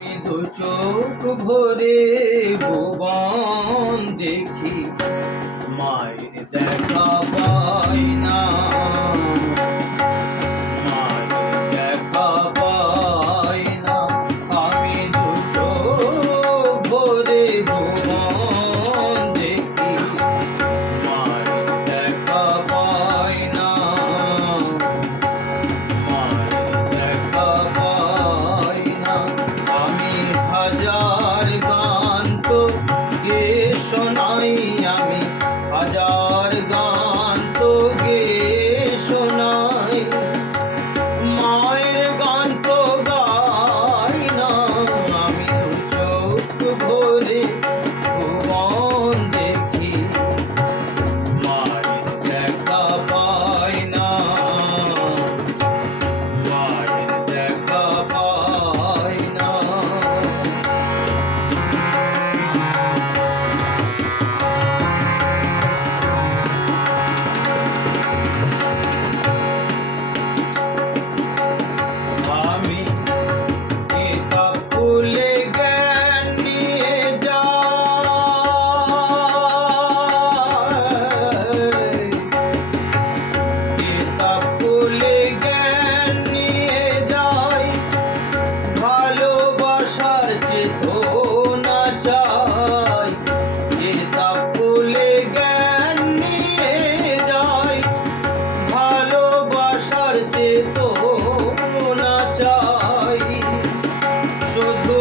দু চোখ ভরে ভুবন দেখি, মায়ের দেখা পাই না, মায়ের দেখা পাই না। আমি দু চোখ ভরে ভুবন দেখি, মায়ের দেখা পাই না, মায়ের দেখা পাই না। আমি হাজার গান তো গেয়ে শোনাই, আমি হাজার গান তো গেয়ে শোনাই, মায়ের গান তো গাই না। আমি দু চোখ ভরে ভুবন দেখি, মায়ের দেখা পাই না, মায়ের দেখা পাই না। আমি কিতাব খুলে জ্ঞান নিয়ে যাই, কিতাব খুলে জ্ঞান নিয়ে যাই, ভালোবাসার চেতনা চাই। কিতাব খুলে জ্ঞান নিয়ে যাই, ভালোবাসার চেতনা চাই। শুধু